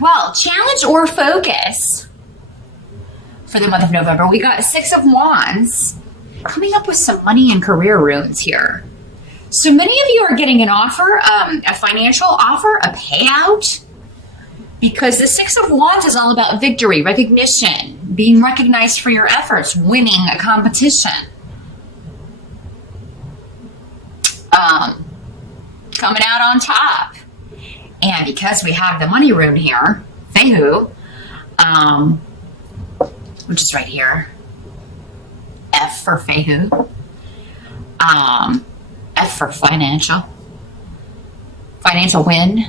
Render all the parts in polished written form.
Well, challenge or focus for the month of November. We got Six of Wands coming up with some money and career runes here. So many of you are getting an offer, a financial offer, a payout, because the Six of Wands is all about victory, recognition, being recognized for your efforts, winning a competition. Coming out on top. And because we have the money rune here, Fehu, which is right here, F for Fehu, F for financial win.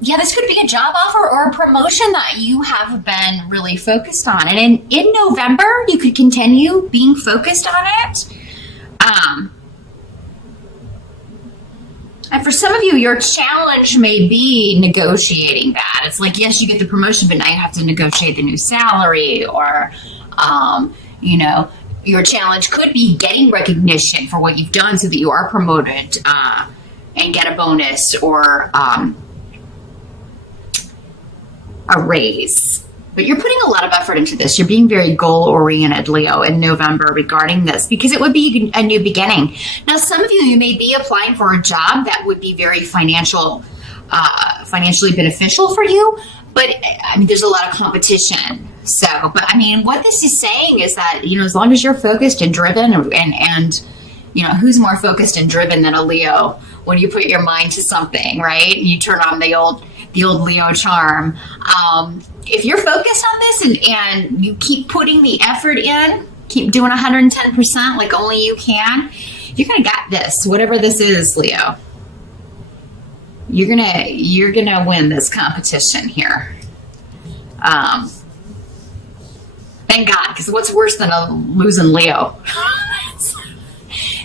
Yeah, this could be a job offer or a promotion that you have been really focused on. And in November, you could continue being focused on it. And for some of you, your challenge may be negotiating that. It's like, yes, you get the promotion, but now you have to negotiate the new salary, or, your challenge could be getting recognition for what you've done so that you are promoted and get a bonus or a raise. But you're putting a lot of effort into this. You're being very goal-oriented, Leo, in November regarding this, because it would be a new beginning. Now, some of you may be applying for a job that would be very financially beneficial for you, but there's a lot of competition. So, what this is saying is that, as long as you're focused and driven and who's more focused and driven than a Leo when you put your mind to something, right? You turn on the old Leo charm. If you're focused on this and you keep putting the effort in, keep doing 110% like only you can, you're gonna get this, whatever this is, Leo. You're gonna win this competition here. Thank God, because what's worse than a losing Leo?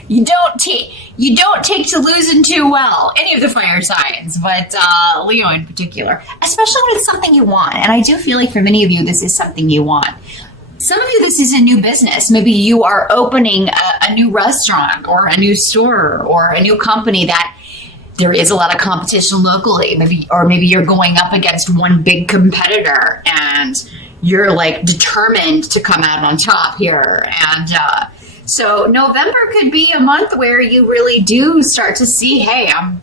You don't take to losing too well, any of the fire signs, but Leo in particular, especially when it's something you want. And I do feel like for many of you, this is something you want. Some of you, this is a new business. Maybe you are opening a new restaurant or a new store or a new company that there is a lot of competition locally. Maybe you're going up against one big competitor and you're like determined to come out on top here. And so November could be a month where you really do start to see, hey, I'm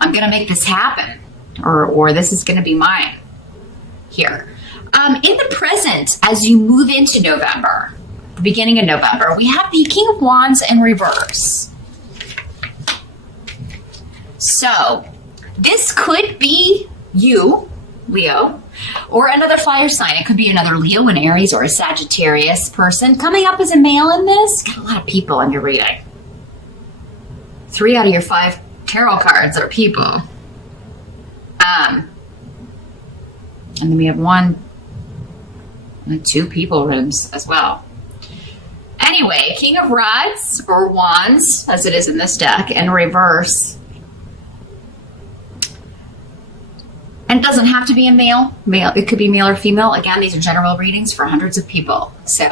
going to make this happen, or this is going to be mine here. In the present, as you move into November, the beginning of November, we have the King of Wands in reverse. So this could be you, Leo, or another fire sign. It could be another Leo, an Aries, or a Sagittarius person coming up as a male in this. Got a lot of people in your reading. 3 out of your 5 tarot cards are people. And then we have 1 and 2 people rooms as well. Anyway, King of Rods, or Wands, as it is in this deck, in reverse. And it doesn't have to be a male. It could be male or female. Again, these are general readings for hundreds of people. So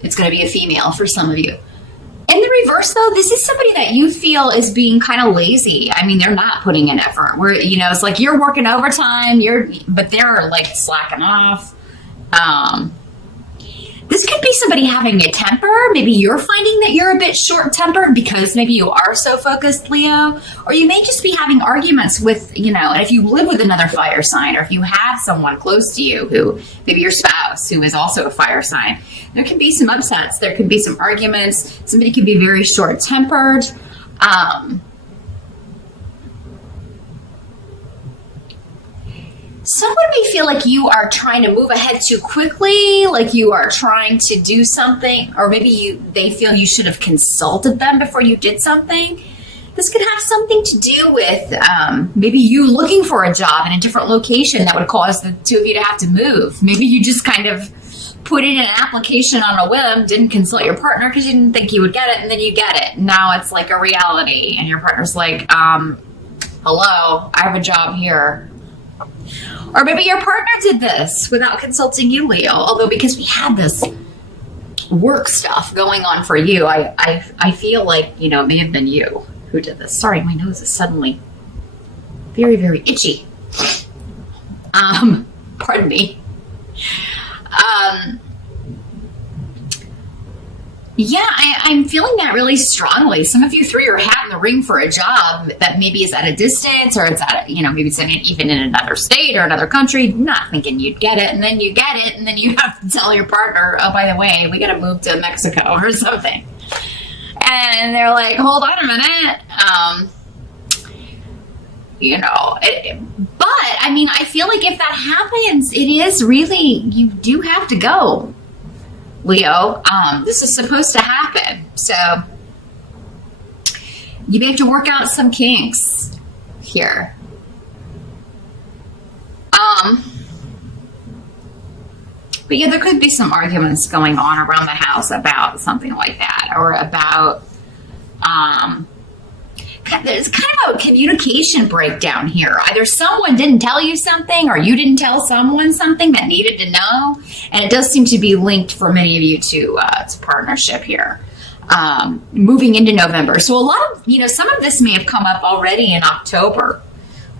it's going to be a female for some of you. In the reverse, though, this is somebody that you feel is being kind of lazy. They're not putting in effort. It's like you're working overtime, but they're like slacking off. This could be somebody having a temper. Maybe you're finding that you're a bit short-tempered because maybe you are so focused, Leo. Or you may just be having arguments with, and if you live with another fire sign, or if you have someone close to you who, maybe your spouse, who is also a fire sign, there can be some upsets. There can be some arguments. Somebody can be very short-tempered. Someone may feel like you are trying to move ahead too quickly, like you are trying to do something, or maybe they feel you should have consulted them before you did something. This could have something to do with maybe you looking for a job in a different location that would cause the two of you to have to move. Maybe you just kind of put in an application on a whim, didn't consult your partner because you didn't think you would get it, and then you get it. Now it's like a reality, and your partner's like, hello, I have a job here. Or maybe your partner did this without consulting you, Leo. Although because we had this work stuff going on for you, I feel like, it may have been you who did this. Sorry, my nose is suddenly very, very itchy. Pardon me. Yeah, I'm feeling that really strongly. Some of you threw your hat in the ring for a job that maybe is at a distance, or it's at, maybe it's even in another state or another country, not thinking you'd get it, and then you get it, and then you have to tell your partner, oh, by the way, we got to move to Mexico or something. And they're like, hold on a minute. But I mean, I feel like if that happens, it is really, you do have to go, Leo. This is supposed to happen. So you may have to work out some kinks here. But yeah, there could be some arguments going on around the house about something like that, or about, there's kind of a communication breakdown here. Either someone didn't tell you something, or you didn't tell someone something that needed to know. And it does seem to be linked for many of you to partnership here, moving into November. So a lot of, some of this may have come up already in October,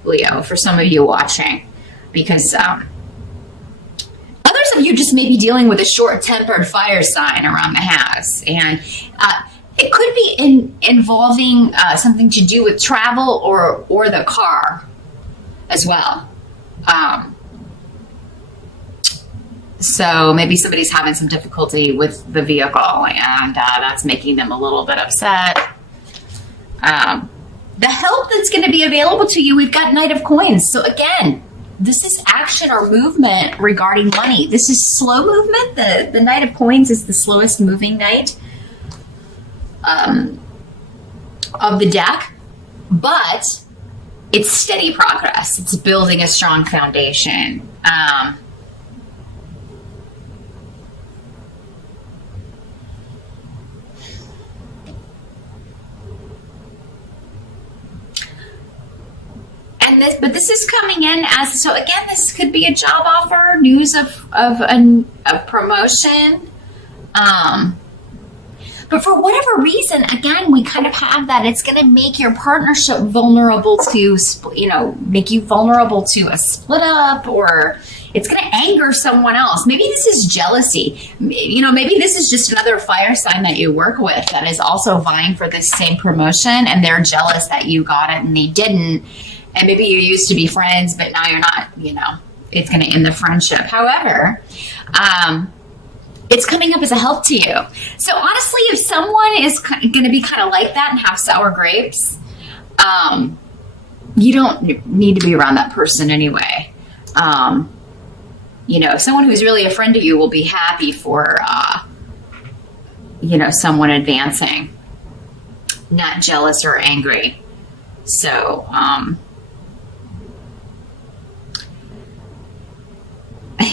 Leo, for some of you watching, because others of you just may be dealing with a short-tempered fire sign around the house. And it could be involving something to do with travel or the car as well. So maybe somebody's having some difficulty with the vehicle, and that's making them a little bit upset. The help that's going to be available to you, we've got Knight of Coins. So again, this is action or movement regarding money. This is slow movement. The Knight of Coins is the slowest moving knight of the deck, but it's steady progress. It's building a strong foundation. But this is coming in as, so again, this could be a job offer, news of promotion. But for whatever reason, again, we kind of have that it's going to make your partnership vulnerable to, make you vulnerable to a split up, or it's going to anger someone else. Maybe this is jealousy. Maybe this is just another fire sign that you work with that is also vying for this same promotion, and they're jealous that you got it and they didn't. And maybe you used to be friends, but now you're not, it's going to end the friendship. However, it's coming up as a help to you. So honestly, if someone is going to be kind of like that and have sour grapes, you don't need to be around that person anyway. Someone who's really a friend to you will be happy for, someone advancing, not jealous or angry. So,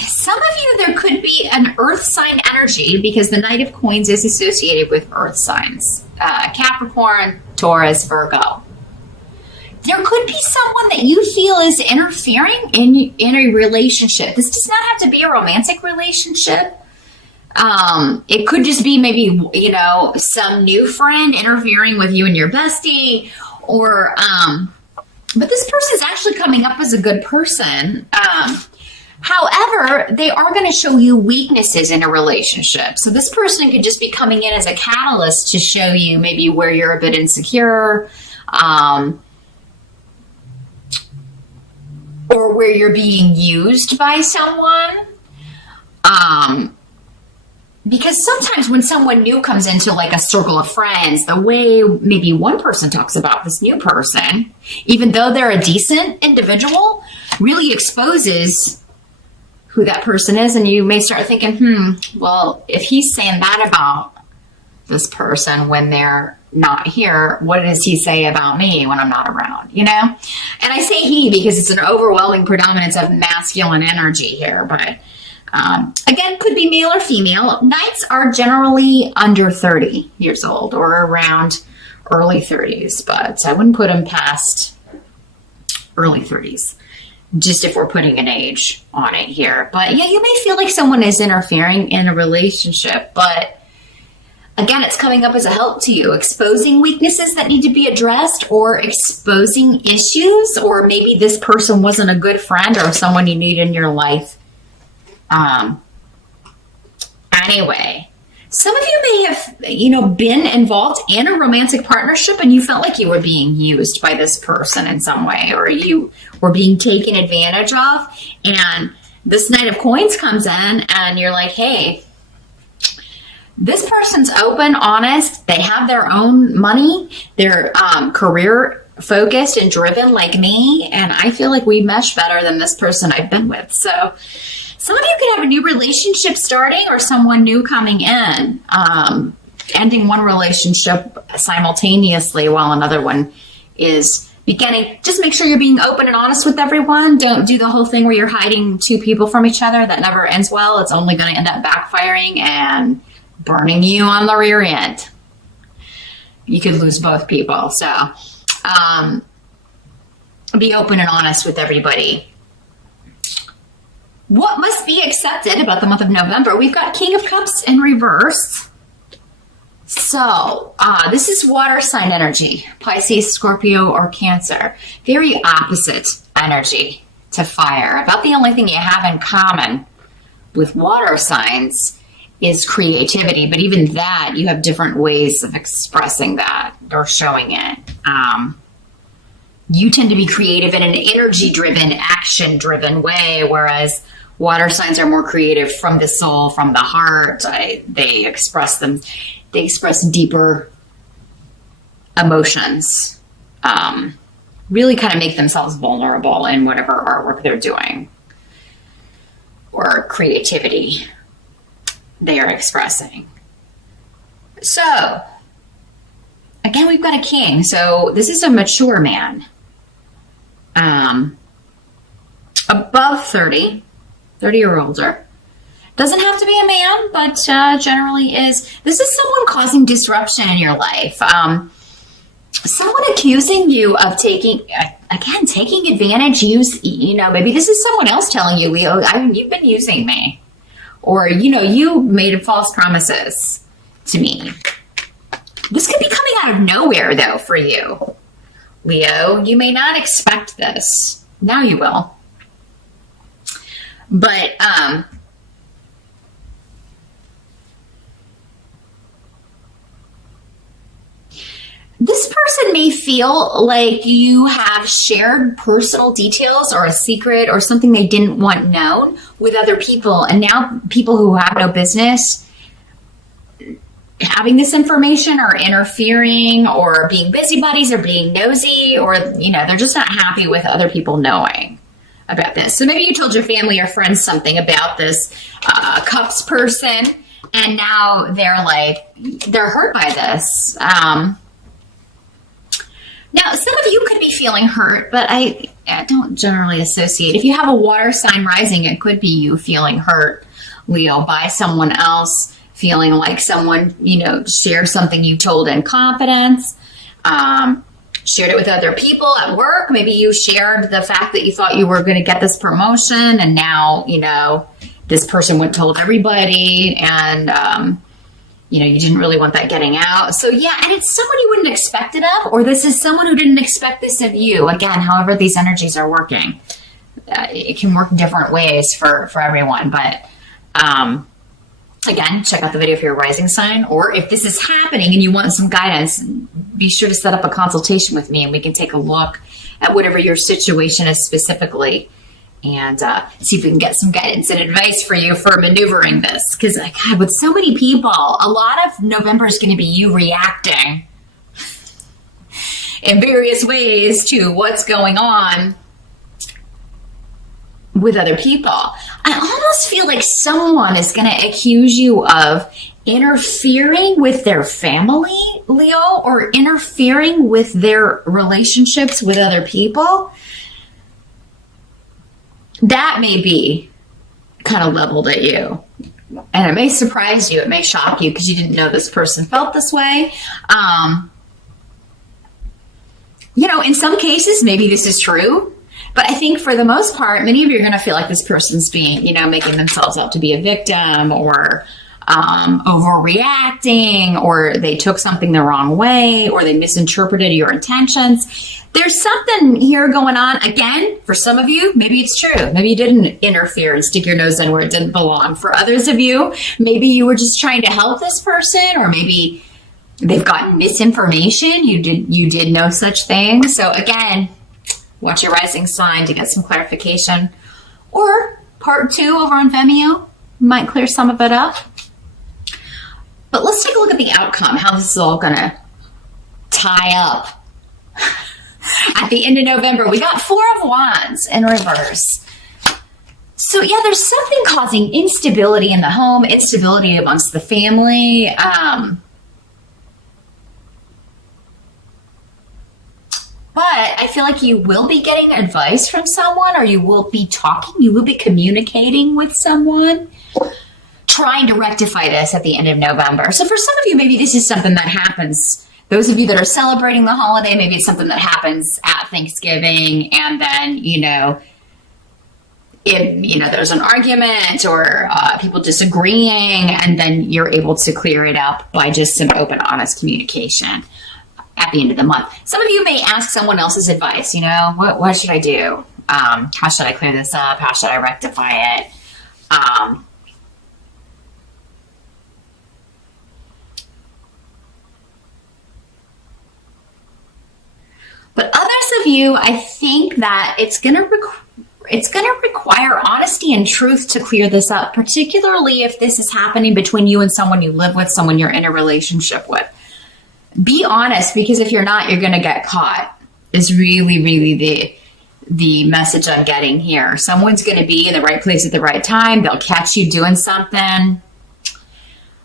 some of you, there could be an earth sign energy, because the Knight of Coins is associated with earth signs. Capricorn, Taurus, Virgo. There could be someone that you feel is interfering in a relationship. This does not have to be a romantic relationship. It could just be maybe, some new friend interfering with you and your bestie, or, but this person is actually coming up as a good person. However, they are going to show you weaknesses in a relationship. So this person could just be coming in as a catalyst to show you maybe where you're a bit insecure, or where you're being used by someone. Because sometimes when someone new comes into like a circle of friends, the way maybe one person talks about this new person, even though they're a decent individual, really exposes who that person is. And you may start thinking, well, if he's saying that about this person when they're not here, what does he say about me when I'm not around, And I say he because it's an overwhelming predominance of masculine energy here, but again, could be male or female. Knights are generally under 30 years old or around early 30s, but I wouldn't put them past early 30s. Just if we're putting an age on it here. But yeah, you may feel like someone is interfering in a relationship, but Again, it's coming up as a help to you, exposing weaknesses that need to be addressed or exposing issues, or maybe this person wasn't a good friend or someone you need in your life. Anyway, some of you may have, been involved in a romantic partnership and you felt like you were being used by this person in some way, or you were being taken advantage of. And this Knight of Coins comes in and you're like, hey, this person's open, honest, they have their own money, they're career focused and driven like me, and I feel like we mesh better than this person I've been with. So some of you could have a new relationship starting or someone new coming in, ending one relationship simultaneously while another one is beginning. Just make sure you're being open and honest with everyone. Don't do the whole thing where you're hiding two people from each other. That never ends well. It's only going to end up backfiring and burning you on the rear end. You could lose both people. So be open and honest with everybody. What must be accepted about the month of November? We've got King of Cups in reverse. So this is water sign energy, Pisces, Scorpio, or Cancer. Very opposite energy to fire. About the only thing you have in common with water signs is creativity, but even that, you have different ways of expressing that or showing it. You tend to be creative in an energy-driven, action-driven way, whereas water signs are more creative from the soul, from the heart. They express deeper emotions, really kind of make themselves vulnerable in whatever artwork they're doing or creativity they are expressing. So, again, we've got a king. So this is a mature man. Above 30 or older. Doesn't have to be a man, but generally is. This is someone causing disruption in your life. Someone accusing you of taking advantage. Maybe this is someone else telling you, Leo, you've been using me. Or, you made false promises to me. This could be coming out of nowhere, though, for you, Leo. You may not expect this. Now you will. But, this person may feel like you have shared personal details or a secret or something they didn't want known with other people. And now people who have no business having this information or interfering or being busybodies or being nosy, or, they're just not happy with other people knowing about this. So maybe you told your family or friends something about this Cups person, and now they're hurt by this. Now, some of you could be feeling hurt, but I don't generally associate. If you have a water sign rising, it could be you feeling hurt, Leo, by someone else, feeling like someone, shared something you told in confidence, shared it with other people at work. Maybe you shared the fact that you thought you were going to get this promotion, and now, this person went and told everybody, and, you didn't really want that getting out. So yeah, and it's someone you wouldn't expect it of, or this is someone who didn't expect this of you. Again, however these energies are working, it can work different ways for everyone. But again, check out the video for your rising sign, or if this is happening and you want some guidance, be sure to set up a consultation with me and we can take a look at whatever your situation is specifically, and see if we can get some guidance and advice for you for maneuvering this. Because, God, with so many people, a lot of November is going to be you reacting in various ways to what's going on with other people. I almost feel like someone is going to accuse you of interfering with their family, Leo, or interfering with their relationships with other people. That may be kind of leveled at you. And it may surprise you. It may shock you because you didn't know this person felt this way. In some cases, maybe this is true. But I think for the most part, many of you are going to feel like this person's being, making themselves out to be a victim, or overreacting, or they took something the wrong way, or they misinterpreted your intentions. There's something here going on. Again, for some of you, maybe it's true. Maybe you didn't interfere and stick your nose in where it didn't belong. For others of you, maybe you were just trying to help this person, or maybe they've gotten misinformation. You did no such thing. So again, watch your rising sign to get some clarification. Or part 2 over on Vimeo might clear some of it up. But let's take a look at the outcome, how this is all going to tie up. At the end of November, we got 4 of Wands in reverse. So yeah, there's something causing instability in the home, instability amongst the family. But I feel like you will be getting advice from someone, or you will be talking, you will be communicating with someone, trying to rectify this at the end of November. So for some of you, maybe this is something that happens. Those of you that are celebrating the holiday, maybe it's something that happens at Thanksgiving, and then, there's an argument or people disagreeing, and then you're able to clear it up by just some open, honest communication at the end of the month. Some of you may ask someone else's advice, what should I do? How should I clear this up? How should I rectify it? But others of you, I think that it's going to require honesty and truth to clear this up, particularly if this is happening between you and someone you live with, someone you're in a relationship with. Be honest, because if you're not, you're going to get caught, is really, really the message I'm getting here. Someone's going to be in the right place at the right time. They'll catch you doing something.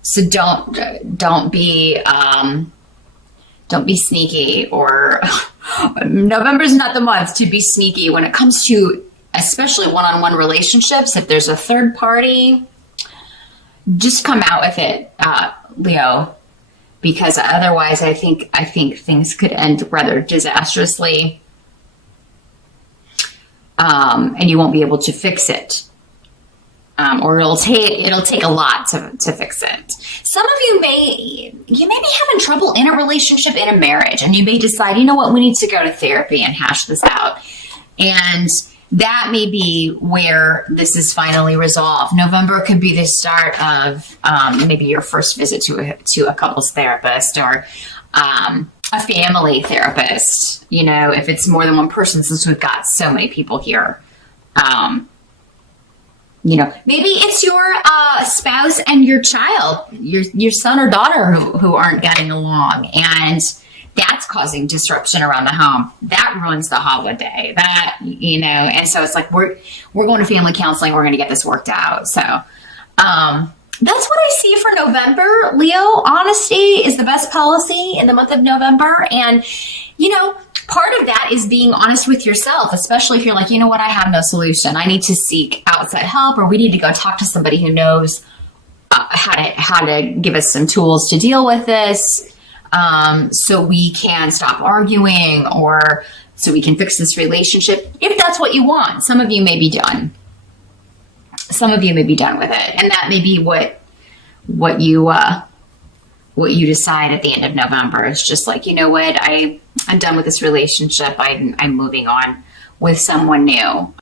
So don't be sneaky, or November's not the month to be sneaky when it comes to especially one-on-one relationships. If there's a third party, just come out with it, Leo, because otherwise I think things could end rather disastrously, and you won't be able to fix it. Or it'll take a lot to fix it. Some of you may be having trouble in a relationship, in a marriage, and you may decide, we need to go to therapy and hash this out. And that may be where this is finally resolved. November could be the start of maybe your first visit to a couples therapist, or a family therapist. If it's more than one person, since we've got so many people here. Maybe it's your spouse and your child, your son or daughter who aren't getting along, and that's causing disruption around the home. That ruins the holiday. And so it's like we're going to family counseling. We're going to get this worked out. So that's what I see for November, Leo. Honesty is the best policy in the month of November, and part of that is being honest with yourself, especially if you're like, I have no solution. I need to seek outside help, or we need to go talk to somebody who knows how to give us some tools to deal with this, so we can stop arguing, or so we can fix this relationship, if that's what you want. Some of you may be done. Some of you may be done with it, and that may be what you decide at the end of November. It's just like, I'm done with this relationship. I'm moving on with someone new.